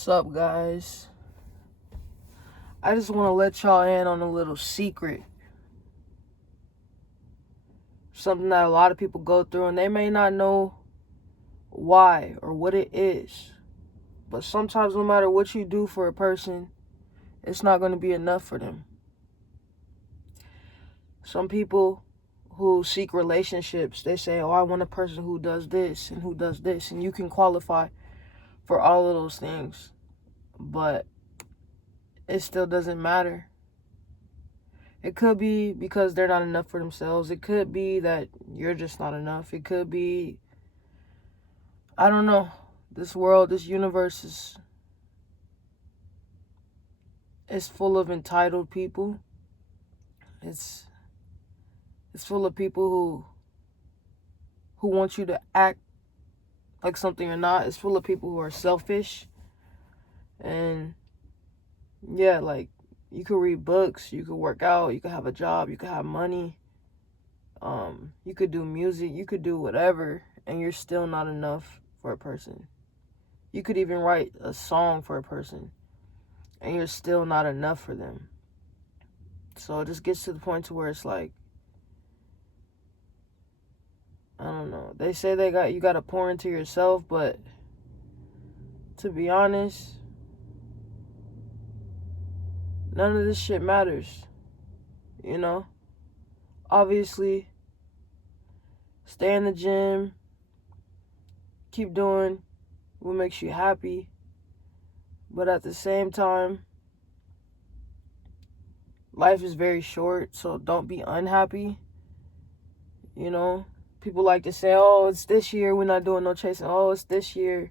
What's up, guys? I just want to let y'all in on a little secret. Something that a lot of people go through and they may not know why or what it is. But sometimes no matter what you do for a person, it's not going to be enough for them. Some people who seek relationships, they say, oh, I want a person who does this and who does this. And you can qualify for all of those things. But it still doesn't matter. It could be because they're not enough for themselves. It could be that you're just not enough. It could be, I don't know. This world, this universe is full of entitled people. It's full of people who want you to act like something you're not. It's full of people who are selfish. And yeah, like, you could read books, you could work out, you could have a job, you could have money, you could do music, you could do whatever, and you're still not enough for a person. You could even write a song for a person, and you're still not enough for them. So it just gets to the point to where it's like, I don't know. They say you gotta pour into yourself, but to be honest, none of this shit matters. You know? Obviously, stay in the gym, keep doing what makes you happy, but at the same time, life is very short, so don't be unhappy. You know? People like to say, oh, it's this year, we're not doing no chasing. Oh, it's this year.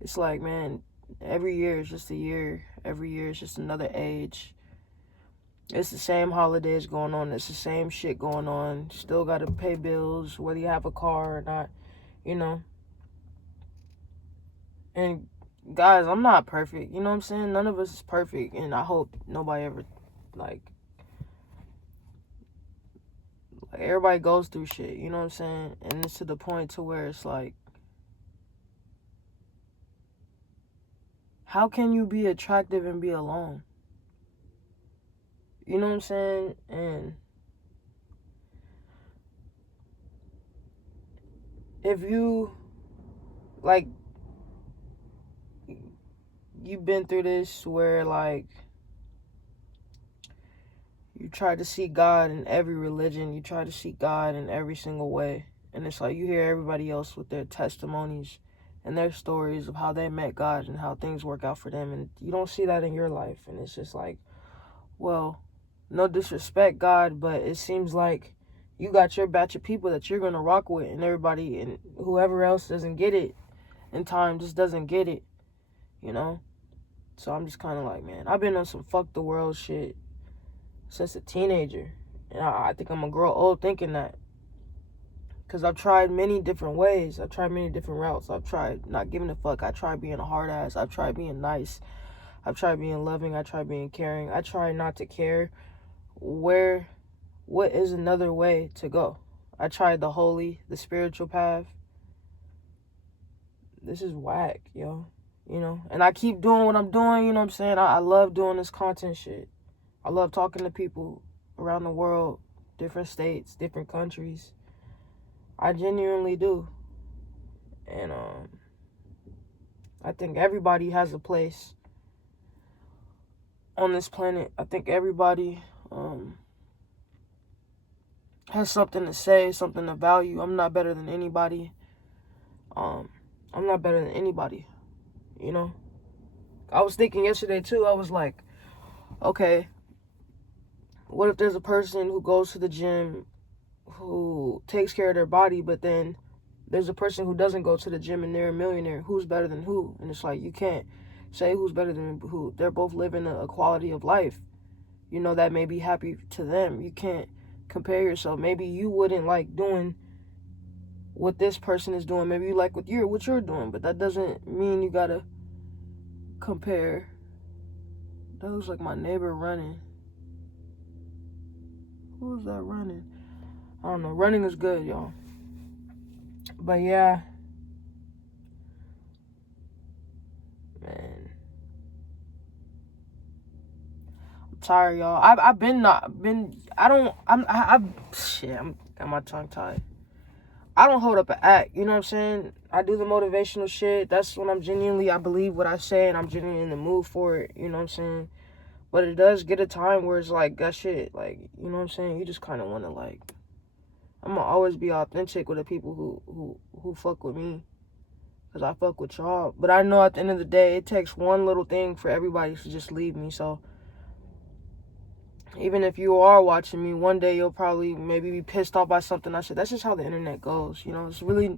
It's like, man, every year is just a year. Every year is just another age. It's the same holidays going on. It's the same shit going on. Still got to pay bills, whether you have a car or not, you know. And guys, I'm not perfect. You know what I'm saying? None of us is perfect. And I hope nobody ever, like everybody goes through shit. You know what I'm saying? And it's to the point to where it's like, how can you be attractive and be alone? You know what I'm saying? And if you, like, you've been through this where, like, you try to see God in every religion, you try to see God in every single way, and it's like you hear everybody else with their testimonies and their stories of how they met God and how things work out for them, and you don't see that in your life, and it's just like, well, no disrespect, God, but it seems like you got your batch of people that you're gonna rock with, and everybody and whoever else doesn't get it in time just doesn't get it, you know? So I'm just kind of like, man, I've been on some fuck the world shit since a teenager, and I think I'm gonna grow old thinking that, because I've tried many different ways, I've tried many different routes, I've tried not giving a fuck, I tried being a hard ass, I've tried being nice, I've tried being loving, I tried being caring, I tried not to care what is another way to go. I tried the holy, the spiritual path. This is whack, yo. You know, and I keep doing what I'm doing, you know what I'm saying? I love doing this content shit. I love talking to people around the world, different states, different countries. I genuinely do. And I think everybody has a place on this planet. I think everybody has something to say, something to value. I'm not better than anybody. I'm not better than anybody, you know? I was thinking yesterday too, I was like, okay, what if there's a person who goes to the gym who takes care of their body, but then there's a person who doesn't go to the gym and they're a millionaire? Who's better than who? And it's like, you can't say who's better than who. They're both living a quality of life, you know, that may be happy to them. You can't compare yourself. Maybe you wouldn't like doing what this person is doing. Maybe you like what you're doing, but that doesn't mean you gotta compare. That looks like my neighbor running. Who's that running? I don't know. Running is good, y'all. But yeah, man, tired, y'all. I've been not been. I don't. I'm got my tongue tied. I don't hold up an act. You know what I'm saying? I do the motivational shit. That's when I believe what I say, and I'm genuinely in the mood for it. You know what I'm saying? But it does get a time where it's like that shit. Like, you know what I'm saying? You just kind of want to like. I'm gonna always be authentic with the people who fuck with me, cause I fuck with y'all. But I know at the end of the day, it takes one little thing for everybody to just leave me. So even if you are watching me, one day you'll probably maybe be pissed off by something I said. That's just how the internet goes. You know, it's really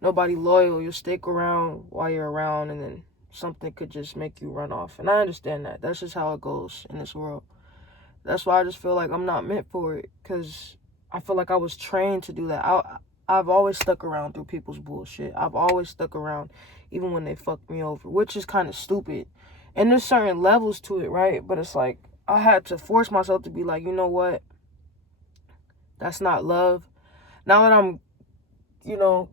nobody loyal. You'll stick around while you're around, and then something could just make you run off. And I understand that. That's just how it goes in this world. That's why I just feel like I'm not meant for it, because I feel like I was trained to do that. I've always stuck around through people's bullshit. I've always stuck around even when they fucked me over, which is kind of stupid. And there's certain levels to it, right? But it's like I had to force myself to be like, you know what? That's not love. Now that I'm,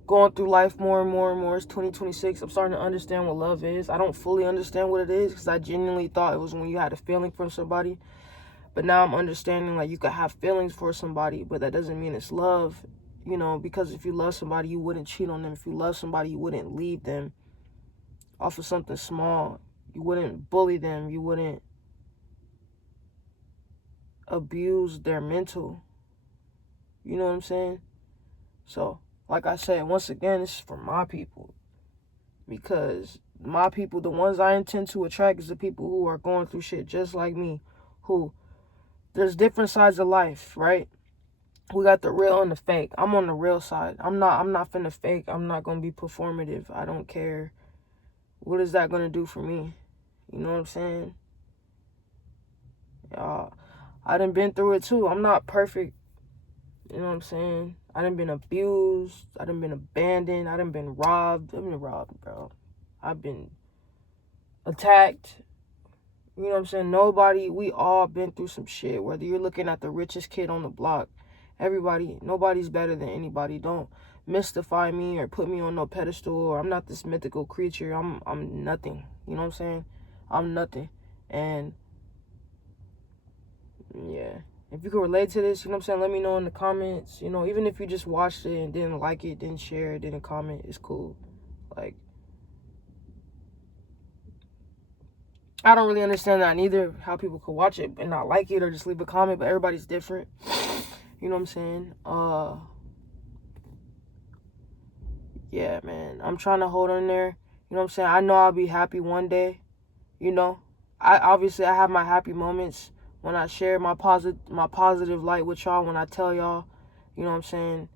going through life more and more and more, it's 2026. I'm starting to understand what love is. I don't fully understand what it is, because I genuinely thought it was when you had a feeling for somebody. But now I'm understanding, like, you could have feelings for somebody, but that doesn't mean it's love, because if you love somebody, you wouldn't cheat on them. If you love somebody, you wouldn't leave them off of something small. You wouldn't bully them. You wouldn't abuse their mental. You know what I'm saying? So, like I said, once again, this is for my people. Because my people, the ones I intend to attract, is the people who are going through shit just like me, who... There's different sides of life, right? We got the real and the fake. I'm on the real side. I'm not finna fake. I'm not gonna be performative. I don't care. What is that gonna do for me? You know what I'm saying? I done been through it too. I'm not perfect. You know what I'm saying? I done been abused. I done been abandoned. I done been robbed. I've been robbed, bro. I've been attacked. You know what I'm saying? We all been through some shit. Whether you're looking at the richest kid on the block, nobody's better than anybody. Don't mystify me or put me on no pedestal, or I'm not this mythical creature. I'm nothing. You know what I'm saying? I'm nothing. And yeah, if you can relate to this, you know what I'm saying, let me know in the comments. Even if you just watched it and didn't like it, didn't share it, didn't comment, it's cool. Like, I don't really understand that neither, how people could watch it and not like it or just leave a comment, but everybody's different. You know what I'm saying? Yeah, man. I'm trying to hold on there. You know what I'm saying? I know I'll be happy one day. I have my happy moments when I share my positive light with y'all, when I tell y'all, you know what I'm saying,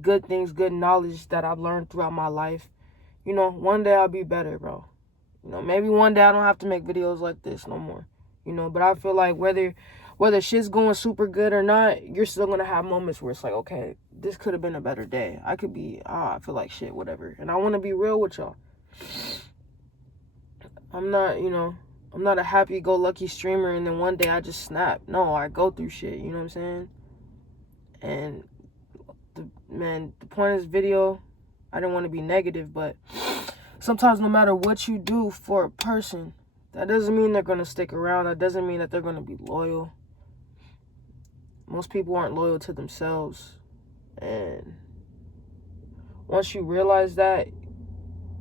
good things, good knowledge that I've learned throughout my life. One day I'll be better, bro. Maybe one day I don't have to make videos like this no more. But I feel like whether shit's going super good or not, you're still going to have moments where it's like, okay, this could have been a better day. I could be, I feel like shit, whatever. And I want to be real with y'all. I'm not a happy-go-lucky streamer and then one day I just snap. No, I go through shit, you know what I'm saying? And, the point of this video, I didn't want to be negative, but sometimes no matter what you do for a person, that doesn't mean they're going to stick around. That doesn't mean that they're going to be loyal. Most people aren't loyal to themselves. And once you realize that,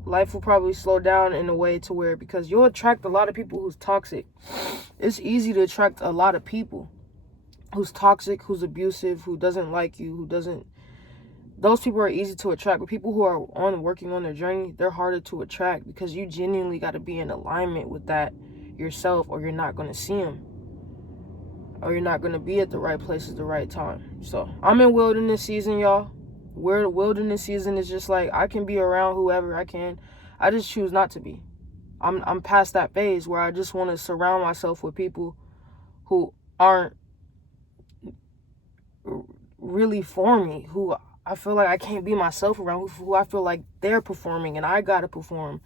life will probably slow down in a way to where, because you'll attract a lot of people who's toxic. It's easy to attract a lot of people who's toxic, who's abusive, who doesn't like you, those people are easy to attract. But people who are working on their journey, they're harder to attract, because you genuinely got to be in alignment with that yourself, or you're not going to see them, or you're not going to be at the right place at the right time. So I'm in wilderness season, y'all. Where wilderness season is just like, I can be around whoever I can. I just choose not to be. I'm past that phase where I just want to surround myself with people who aren't really for me, who I feel like I can't be myself around, who I feel like they're performing and I gotta perform.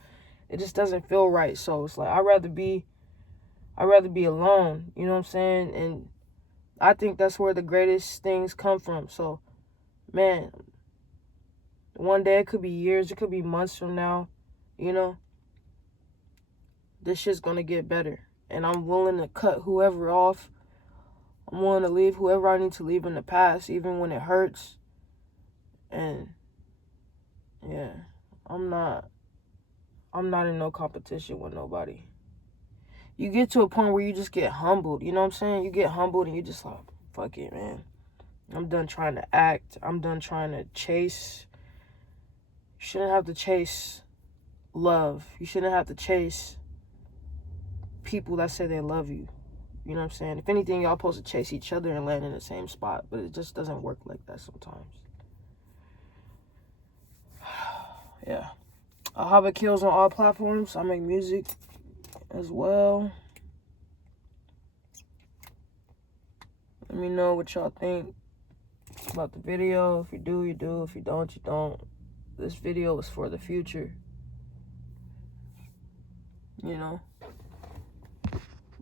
It just doesn't feel right. So it's like I'd rather be alone, you know what I'm saying? And I think that's where the greatest things come from. So, man, one day, it could be years, it could be months from now, this shit's gonna get better. And I'm willing to cut whoever off. I'm willing to leave whoever I need to leave in the past, even when it hurts. And yeah, I'm not in no competition with nobody. You get to a point where you just get humbled, you know what I'm saying? You get humbled and you just like, fuck it, man. I'm done trying to act. I'm done trying to chase. You shouldn't have to chase love. You shouldn't have to chase people that say they love you. You know what I'm saying? If anything, y'all supposed to chase each other and land in the same spot, but it just doesn't work like that sometimes. Yeah. Hobbit Kills on all platforms. I make music as well. Let me know what y'all think about the video. If you do, you do. If you don't, you don't. This video is for the future. You know?